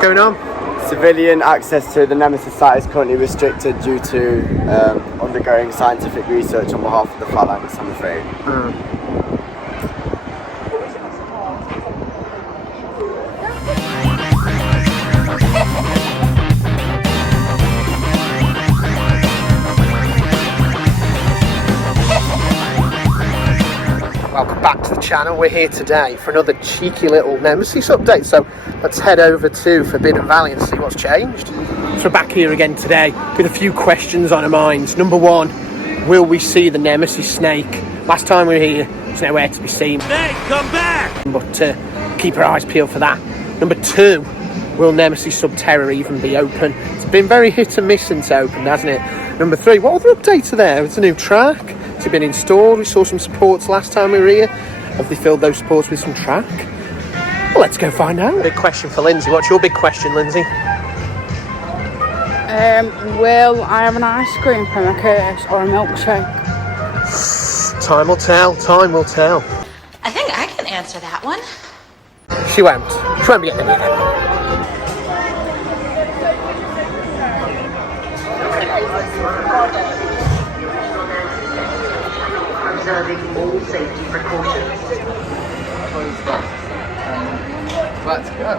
going on? Civilian access to the Nemesis site is currently restricted due to undergoing scientific research on behalf of the Phalanx, I'm afraid. Welcome back to the channel. We're here today for another cheeky little Nemesis update. So let's head over to Forbidden Valley and see what's changed. So we're back here again today with a few questions on our minds. Number one, will we see the Nemesis snake? Last time we were here, it's nowhere to be seen. Snake, come back! But keep our eyes peeled for that. Number two, will Nemesis Sub-Terra even be open? It's been very hit and miss since it opened, hasn't it? Number three, what other updates are there? It's a new track. Has it been installed? We saw some supports last time we were here. Have they filled those supports with some track? Well, let's go find out. Big question for Lindsay. What's your big question, Lindsay? Will I have an ice cream from a Curtis or a milkshake? Time will tell. Time will tell. I think I can answer that one. She won't. She won't be getting any of them. Observing all safety precautions. Let's go.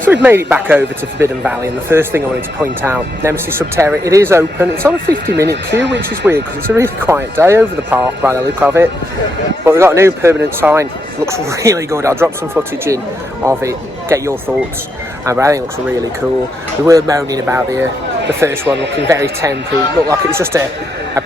So we've made it back over to Forbidden Valley, and the first thing I wanted to point out, Nemesis Sub-Terra, it is open. It's on a 50-minute queue, which is weird because it's a really quiet day over the park by the look of it. But we've got a new permanent sign. Looks really good. I'll drop some footage in of it, get your thoughts. But I think it looks really cool. We were moaning about the first one looking very temporary. Looked like it was just a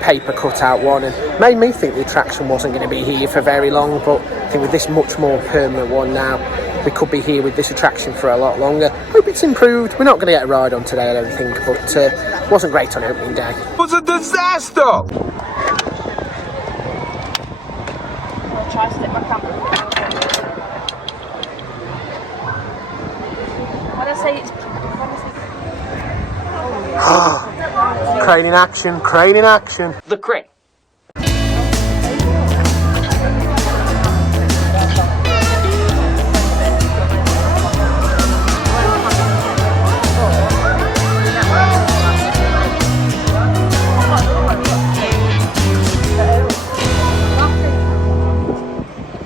paper cutout one, and made me think the attraction wasn't going to be here for very long. But I think with this much more permanent one now, we could be here with this attraction for a lot longer. Hope it's improved. We're not going to get a ride on today, I don't think, but it wasn't great on opening day. It was a disaster! I'll try to stick my camera. When I say it's... Crane in action, crane in action. The crane.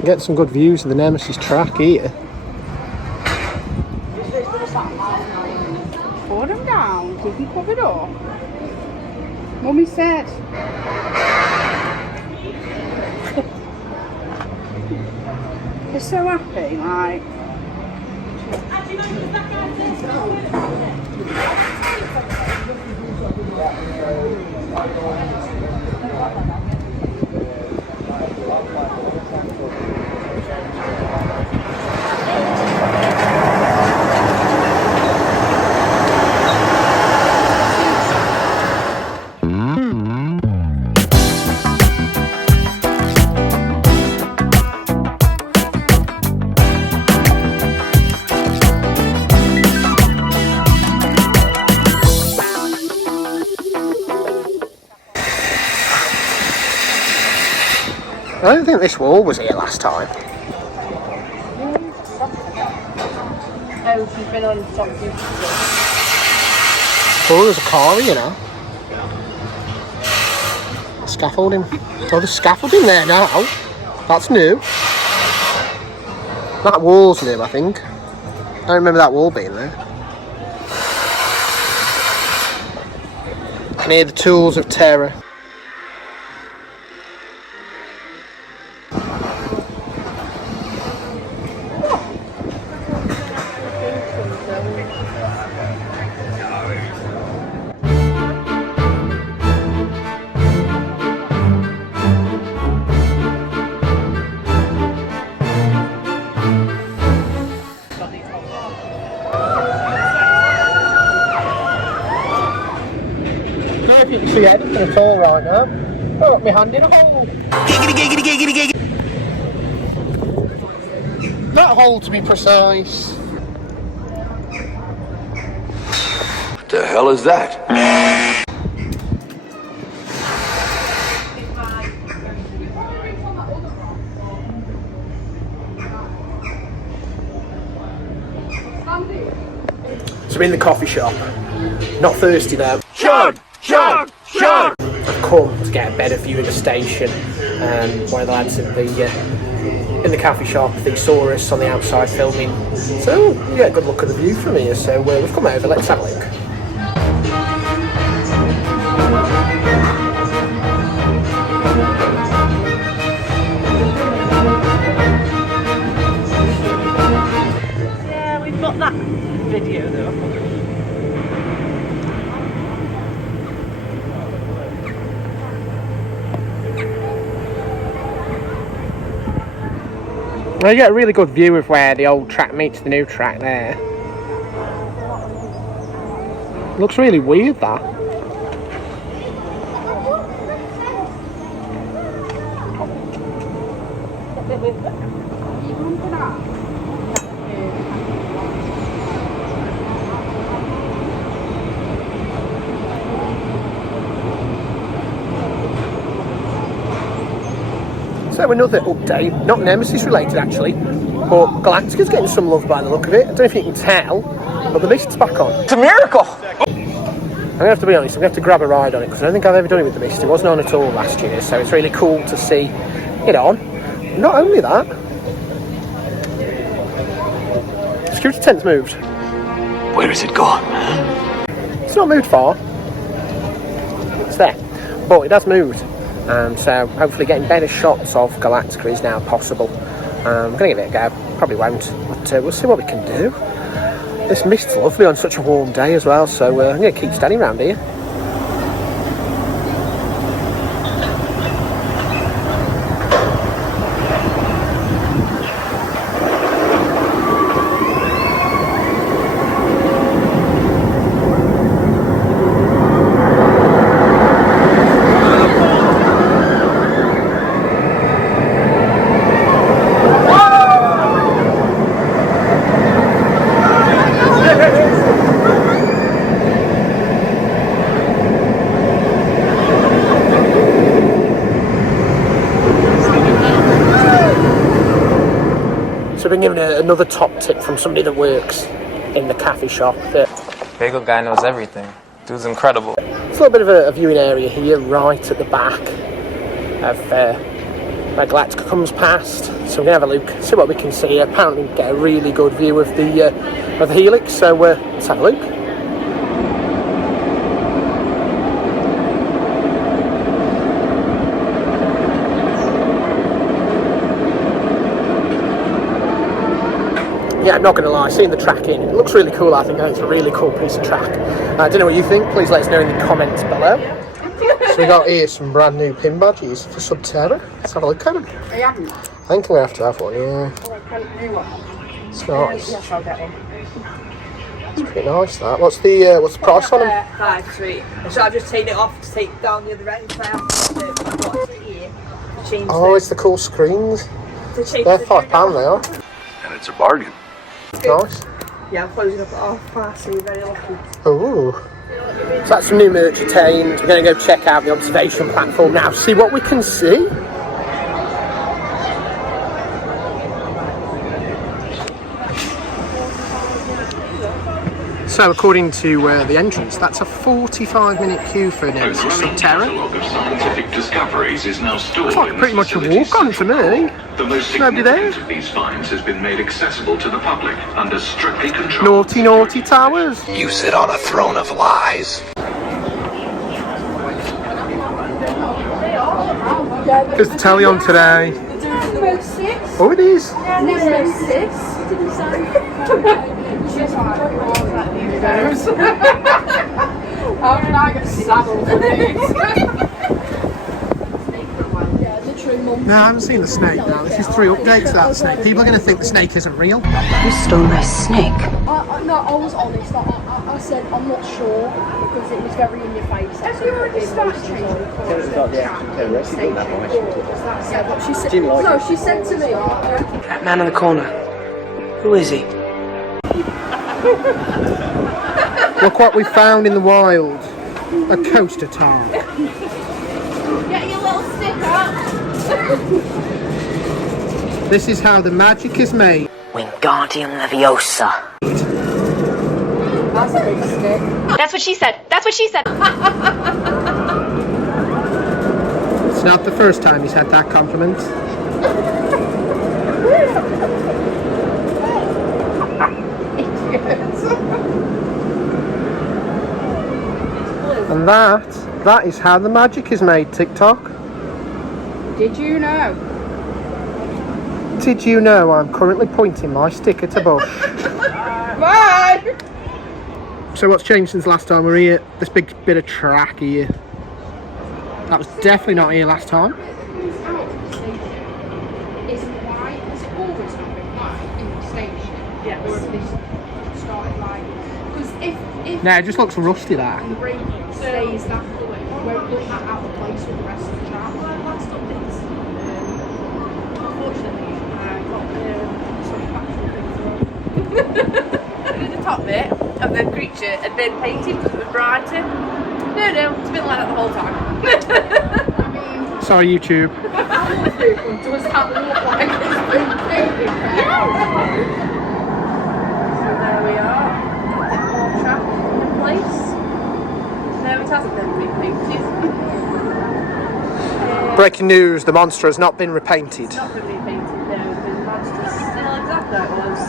Get some good views of the Nemesis track here. Put them down, keep them covered up. Mummy said. They're so happy, like. I don't think this wall was here last time. Oh, she's been on something. Oh, there's a car here now. Scaffolding. Oh, there's scaffolding there now. That's new. That wall's new, I think. I don't remember that wall being there. And here the tools of terror. You can see anything at all right now. I've got my hand in a hole. That hole, to be precise. What the hell is that? So I'm in the coffee shop. Not thirsty though. Chug! Chug! Chug! I've come to get a better view of the station. One of the lads in the coffee shop, they saw us on the outside filming. So yeah, good look at the view from here. So we've come over, let's have a look. Yeah, we've got that video though. Well, you get a really good view of where the old track meets the new track there. Looks really weird, that. So another update, not Nemesis related actually, but Galactica's getting some love by the look of it. I don't know if you can tell, but the mist's back on. It's a miracle! I'm going to have to be honest, I'm going to have to grab a ride on it because I don't think I've ever done it with the mist. It wasn't on at all last year, so it's really cool to see it on. Not only that, security tent's moved. Where has it gone? It's not moved far. It's there, but it has moved. So hopefully getting better shots of Galactica is now possible. I'm going to give it a go. Probably won't, but we'll see what we can do. This mist's lovely on such a warm day as well, so I'm going to keep standing around here. So I've been given another top tip from somebody that works in the cafe shop. Bagel guy knows everything. Dude's incredible. It's a little bit of a viewing area here, right at the back of where Galactica comes past. So we're going to have a look, see what we can see. Apparently we get a really good view of the Helix, so let's have a look. Yeah, I'm not going to lie, seeing the tracking, it looks really cool, I think. It's a really cool piece of track. I don't know what you think, please let us know in the comments below. So we got here some brand new pin badges for Subterra. Let's have a look at them. I haven't. I think I'm going to have to have one, yeah. It's nice. Yes, I'll get one. It's pretty nice, that. What's the price on them? 5 sweet. So I've just taken it off to take down the other end. Oh, it's the cool screens. They're £5 they are. And it's a bargain. Nice. Yeah, I'm closing up at 5:30, so you're very lucky. Ooh. So that's some new merch attained. We're going to go check out the observation platform now, see what we can see. So according to the entrance, that's a 45-minute queue for Nemesis Subterra. It's like pretty much a walk-on to me. Nobody there. These finds has been made accessible to the public under strictly controlled. Naughty, naughty towers. You sit on a throne of lies. There's the telly on today. Oh, it is. Nemesis. How did I get saddled for these? No, I haven't seen the snake now. This is 3 updates about the snake. People are going to think the snake isn't real. You stole my snake. No, I was honest. I said I'm not sure because it was very in your face. Have you already started changing the colours? Yeah, but she said. No, she said to me. That man in the corner. Who is he? Look what we found in the wild. A coaster tile. Get your little stick out. This is how the magic is made. Wingardium Leviosa. That's a big stick. That's what she said. That's what she said. It's not the first time he's had that compliment. And that is how the magic is made, TikTok. Did you know? Did you know I'm currently pointing my stick at a bush? Bye! So what's changed since last time we were here? This big bit of track here. That was definitely not here last time. No, it just looks rusty, that. The ring stays that colour. It won't look that out of place with the rest of the track. Last updates. Unfortunately, I got some factual the top bit of the creature had been painted because it was brighter. No, it's been like that the whole time. Sorry, YouTube. Does that look like it's been painted? So there we are. A bit more track in place. No, it hasn't been repainted. Breaking news, the monster has not been repainted. It's not been repainted, no. The monster's still exactly how it was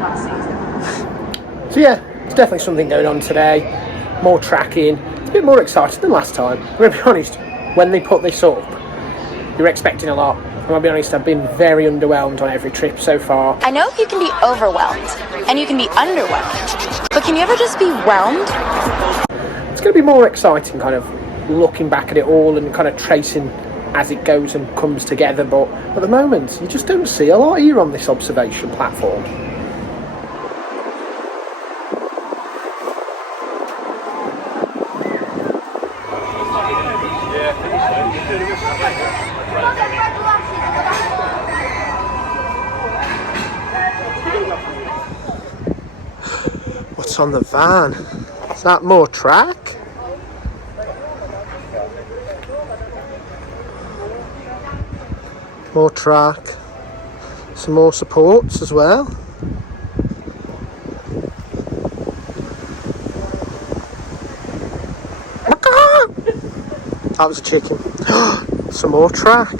last season. So yeah, there's definitely something going on today. More tracking. It's a bit more exciting than last time. I'm going to be honest, when they put this up, you're expecting a lot. I'm going to be honest, I've been very underwhelmed on every trip so far. I know you can be overwhelmed and you can be underwhelmed, but can you ever just be whelmed? It's going to be more exciting, kind of looking back at it all and kind of tracing as it goes and comes together, but at the moment you just don't see a lot here on this observation platform. What's on the van? Is that more track? More track, some more supports as well. That was a chicken. Some more track.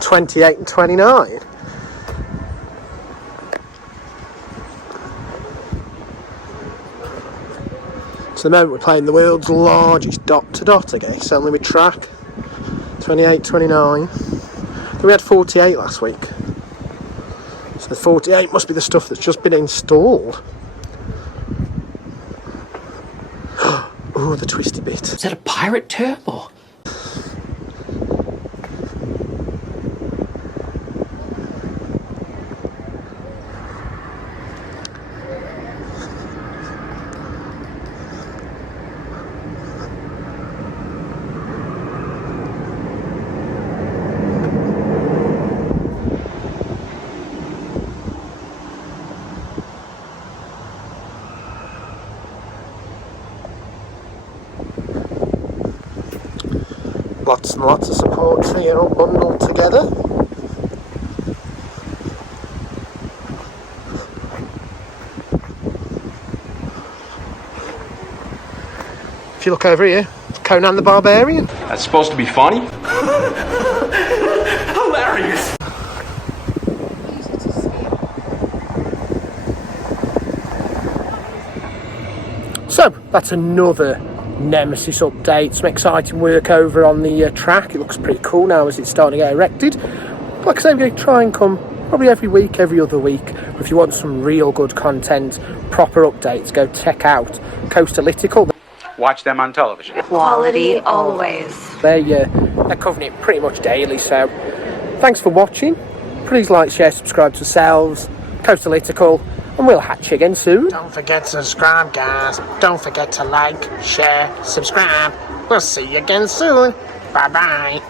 28 and 29. So the moment we're playing the world's largest dot-to-dot again, it's only with track. 28, 29. We had 48 last week. So the 48 must be the stuff that's just been installed. Oh, the twisty bit. Is that a pirate turbo? Lots and lots of supports here all bundled together. If you look over here, Conan the Barbarian. That's supposed to be funny? Hilarious! So, that's another Nemesis update. Some exciting work over on the track. It looks pretty cool now as it's starting to get erected. Like I say, we're going to try and come probably every week, every other week. But if you want some real good content, proper updates, go check out Coastalytical. Watch them on television. Quality always. They're covering it pretty much daily. So, thanks for watching. Please like, share, subscribe to yourselves. Coastalytical. And we'll hatch you again soon. Don't forget to subscribe, guys. Don't forget to like, share, subscribe. We'll see you again soon. Bye-bye.